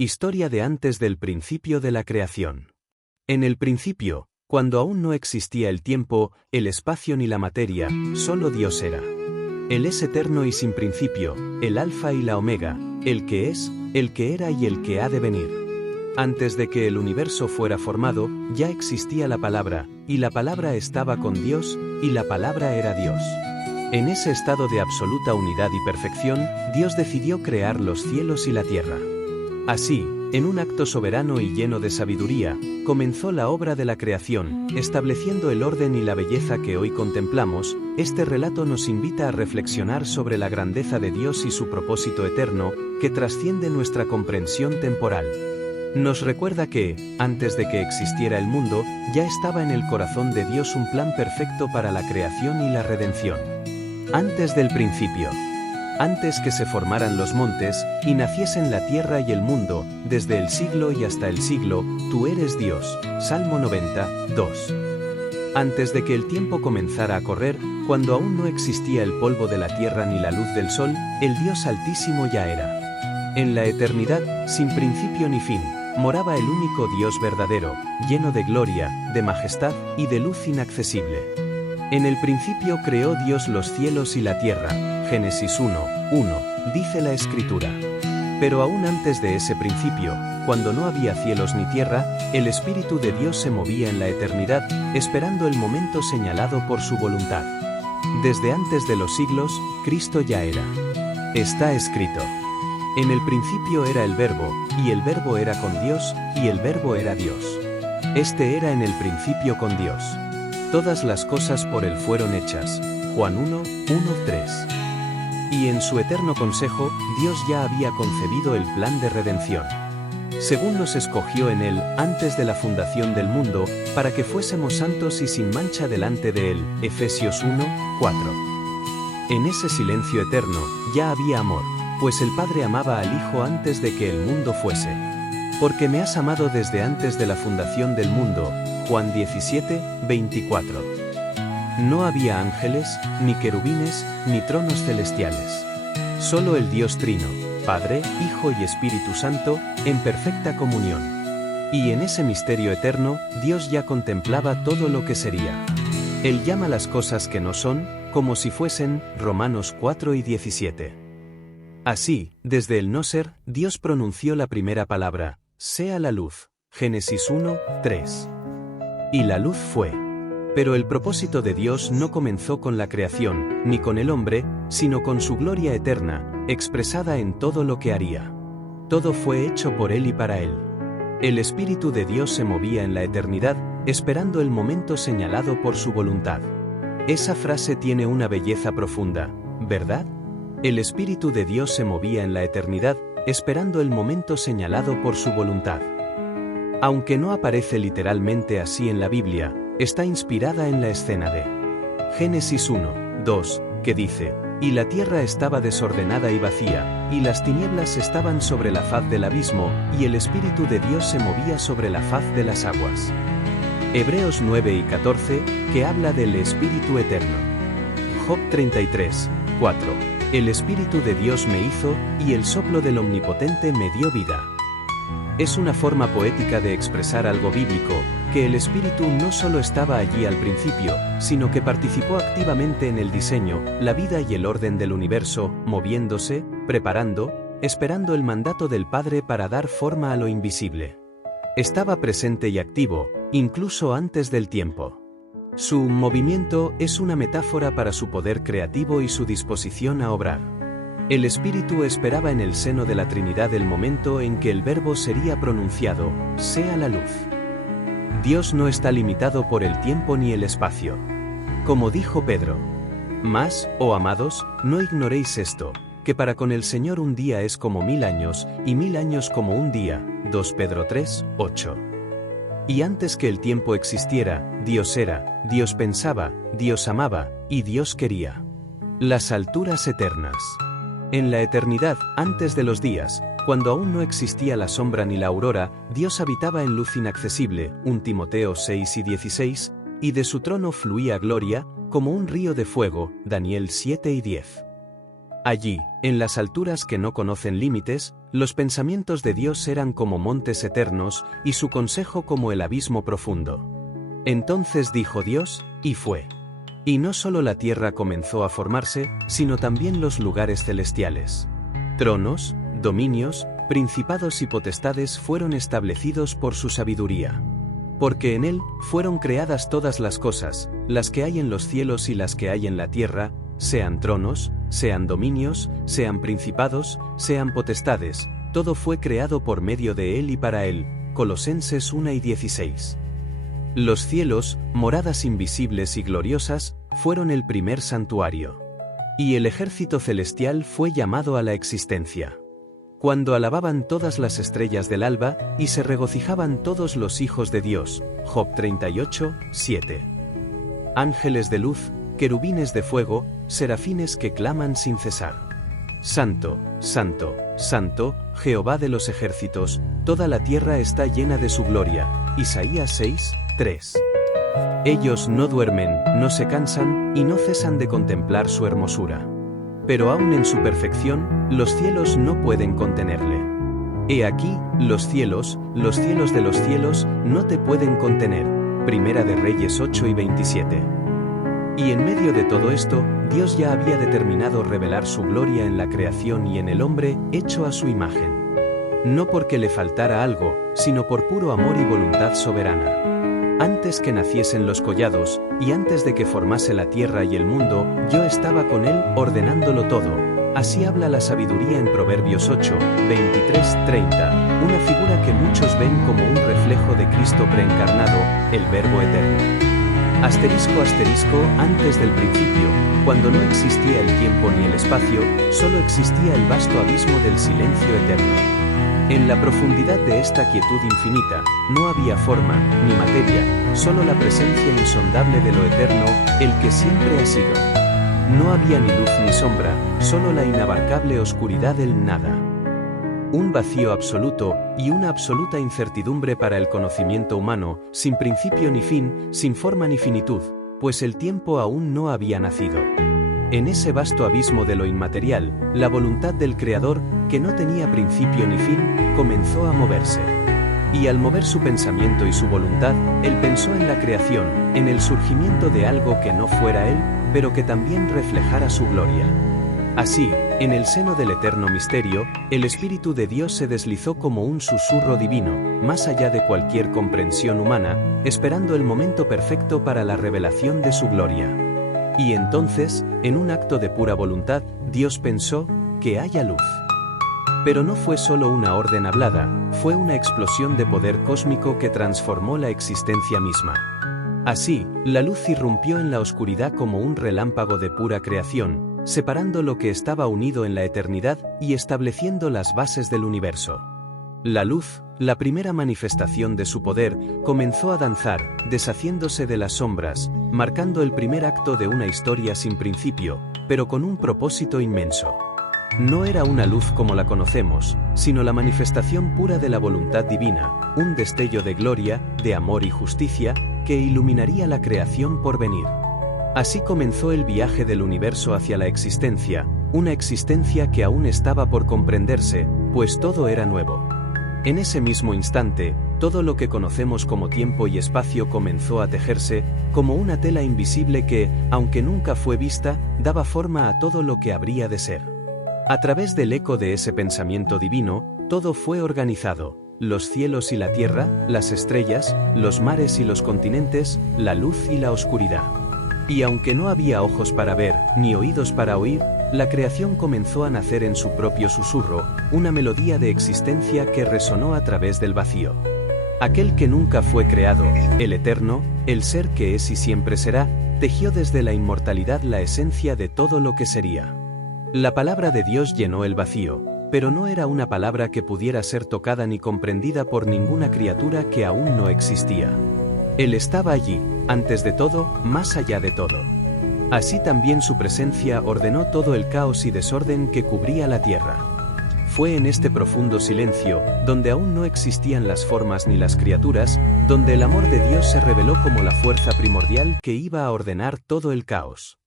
Historia de antes del principio de la creación. En el principio, cuando aún no existía el tiempo, el espacio ni la materia, solo Dios era. Él es eterno y sin principio, el Alfa y la Omega, el que es, el que era y el que ha de venir. Antes de que el universo fuera formado, ya existía la palabra, y la palabra estaba con Dios, y la palabra era Dios. En ese estado de absoluta unidad y perfección, Dios decidió crear los cielos y la tierra. Así, en un acto soberano y lleno de sabiduría, comenzó la obra de la creación, estableciendo el orden y la belleza que hoy contemplamos. Este relato nos invita a reflexionar sobre la grandeza de Dios y su propósito eterno, que trasciende nuestra comprensión temporal. Nos recuerda que, antes de que existiera el mundo, ya estaba en el corazón de Dios un plan perfecto para la creación y la redención. Antes del principio. Antes que se formaran los montes, y naciesen la tierra y el mundo, desde el siglo y hasta el siglo, tú eres Dios. Salmo 90, 2. Antes de que el tiempo comenzara a correr, cuando aún no existía el polvo de la tierra ni la luz del sol, el Dios Altísimo ya era. En la eternidad, sin principio ni fin, moraba el único Dios verdadero, lleno de gloria, de majestad y de luz inaccesible. En el principio creó Dios los cielos y la tierra. Génesis 1:1, dice la Escritura. Pero aún antes de ese principio, cuando no había cielos ni tierra, el Espíritu de Dios se movía en la eternidad, esperando el momento señalado por su voluntad. Desde antes de los siglos, Cristo ya era. Está escrito. En el principio era el Verbo, y el Verbo era con Dios, y el Verbo era Dios. Este era en el principio con Dios. Todas las cosas por él fueron hechas. Juan 1:1-3. Y en su eterno consejo, Dios ya había concebido el plan de redención. Según nos escogió en él, antes de la fundación del mundo, para que fuésemos santos y sin mancha delante de él. Efesios 1:4. En ese silencio eterno, ya había amor, pues el Padre amaba al Hijo antes de que el mundo fuese. Porque me has amado desde antes de la fundación del mundo. Juan 17:24. No había ángeles, ni querubines, ni tronos celestiales. Solo el Dios Trino, Padre, Hijo y Espíritu Santo, en perfecta comunión. Y en ese misterio eterno, Dios ya contemplaba todo lo que sería. Él llama las cosas que no son, como si fuesen. Romanos 4:17. Así, desde el no ser, Dios pronunció la primera palabra, sea la luz. Génesis 1:3. Y la luz fue. Pero el propósito de Dios no comenzó con la creación, ni con el hombre, sino con su gloria eterna, expresada en todo lo que haría. Todo fue hecho por él y para él. El Espíritu de Dios se movía en la eternidad, esperando el momento señalado por su voluntad. Esa frase tiene una belleza profunda, ¿verdad? El Espíritu de Dios se movía en la eternidad, esperando el momento señalado por su voluntad. Aunque no aparece literalmente así en la Biblia, está inspirada en la escena de Génesis 1:2, que dice, y la tierra estaba desordenada y vacía, y las tinieblas estaban sobre la faz del abismo, y el Espíritu de Dios se movía sobre la faz de las aguas. Hebreos 9:14, que habla del Espíritu eterno. Job 33:4, el Espíritu de Dios me hizo, y el soplo del Omnipotente me dio vida. Es una forma poética de expresar algo bíblico, que el Espíritu no solo estaba allí al principio, sino que participó activamente en el diseño, la vida y el orden del universo, moviéndose, preparando, esperando el mandato del Padre para dar forma a lo invisible. Estaba presente y activo, incluso antes del tiempo. Su movimiento es una metáfora para su poder creativo y su disposición a obrar. El Espíritu esperaba en el seno de la Trinidad el momento en que el Verbo sería pronunciado, sea la luz. Dios no está limitado por el tiempo ni el espacio. Como dijo Pedro, mas, oh amados, no ignoréis esto, que para con el Señor un día es como 1000 años, y 1000 años como un día. 2 Pedro 3:8. Y antes que el tiempo existiera, Dios era, Dios pensaba, Dios amaba, y Dios quería. Las alturas eternas. En la eternidad, antes de los días, cuando aún no existía la sombra ni la aurora, Dios habitaba en luz inaccesible, 1 Timoteo 6:16, y de su trono fluía gloria, como un río de fuego, Daniel 7:10. Allí, en las alturas que no conocen límites, los pensamientos de Dios eran como montes eternos, y su consejo como el abismo profundo. Entonces dijo Dios, y fue. Y no solo la tierra comenzó a formarse, sino también los lugares celestiales. Tronos, dominios, principados y potestades fueron establecidos por su sabiduría. Porque en él fueron creadas todas las cosas, las que hay en los cielos y las que hay en la tierra, sean tronos, sean dominios, sean principados, sean potestades, todo fue creado por medio de él y para él. Colosenses 1:16. Los cielos, moradas invisibles y gloriosas, fueron el primer santuario. Y el ejército celestial fue llamado a la existencia. Cuando alababan todas las estrellas del alba, y se regocijaban todos los hijos de Dios. Job 38:7. Ángeles de luz, querubines de fuego, serafines que claman sin cesar. Santo, santo, santo, Jehová de los ejércitos, toda la tierra está llena de su gloria. Isaías 6:3. Ellos no duermen, no se cansan, y no cesan de contemplar su hermosura. Pero aún en su perfección, los cielos no pueden contenerle. He aquí, los cielos de los cielos, no te pueden contener. Primera de Reyes 8:27. Y en medio de todo esto, Dios ya había determinado revelar su gloria en la creación y en el hombre, hecho a su imagen. No porque le faltara algo, sino por puro amor y voluntad soberana. Antes que naciesen los collados, y antes de que formase la tierra y el mundo, yo estaba con él, ordenándolo todo. Así habla la sabiduría en Proverbios 8:23-30, una figura que muchos ven como un reflejo de Cristo preencarnado, el Verbo eterno. Asterisco asterisco, antes del principio, cuando no existía el tiempo ni el espacio, solo existía el vasto abismo del silencio eterno. En la profundidad de esta quietud infinita, no había forma, ni materia, solo la presencia insondable de lo eterno, el que siempre ha sido. No había ni luz ni sombra, solo la inabarcable oscuridad del nada. Un vacío absoluto, y una absoluta incertidumbre para el conocimiento humano, sin principio ni fin, sin forma ni finitud, pues el tiempo aún no había nacido. En ese vasto abismo de lo inmaterial, la voluntad del Creador, que no tenía principio ni fin, comenzó a moverse. Y al mover su pensamiento y su voluntad, él pensó en la creación, en el surgimiento de algo que no fuera él, pero que también reflejara su gloria. Así, en el seno del eterno misterio, el Espíritu de Dios se deslizó como un susurro divino, más allá de cualquier comprensión humana, esperando el momento perfecto para la revelación de su gloria. Y entonces, en un acto de pura voluntad, Dios pensó, que haya luz. Pero no fue solo una orden hablada, fue una explosión de poder cósmico que transformó la existencia misma. Así, la luz irrumpió en la oscuridad como un relámpago de pura creación, separando lo que estaba unido en la eternidad y estableciendo las bases del universo. La luz, la primera manifestación de su poder, comenzó a danzar, deshaciéndose de las sombras, marcando el primer acto de una historia sin principio, pero con un propósito inmenso. No era una luz como la conocemos, sino la manifestación pura de la voluntad divina, un destello de gloria, de amor y justicia, que iluminaría la creación por venir. Así comenzó el viaje del universo hacia la existencia, una existencia que aún estaba por comprenderse, pues todo era nuevo. En ese mismo instante, todo lo que conocemos como tiempo y espacio comenzó a tejerse, como una tela invisible que, aunque nunca fue vista, daba forma a todo lo que habría de ser. A través del eco de ese pensamiento divino, todo fue organizado, los cielos y la tierra, las estrellas, los mares y los continentes, la luz y la oscuridad. Y aunque no había ojos para ver, ni oídos para oír, la creación comenzó a nacer en su propio susurro, una melodía de existencia que resonó a través del vacío. Aquel que nunca fue creado, el eterno, el ser que es y siempre será, tejió desde la inmortalidad la esencia de todo lo que sería. La palabra de Dios llenó el vacío, pero no era una palabra que pudiera ser tocada ni comprendida por ninguna criatura que aún no existía. Él estaba allí, antes de todo, más allá de todo. Así también su presencia ordenó todo el caos y desorden que cubría la tierra. Fue en este profundo silencio, donde aún no existían las formas ni las criaturas, donde el amor de Dios se reveló como la fuerza primordial que iba a ordenar todo el caos.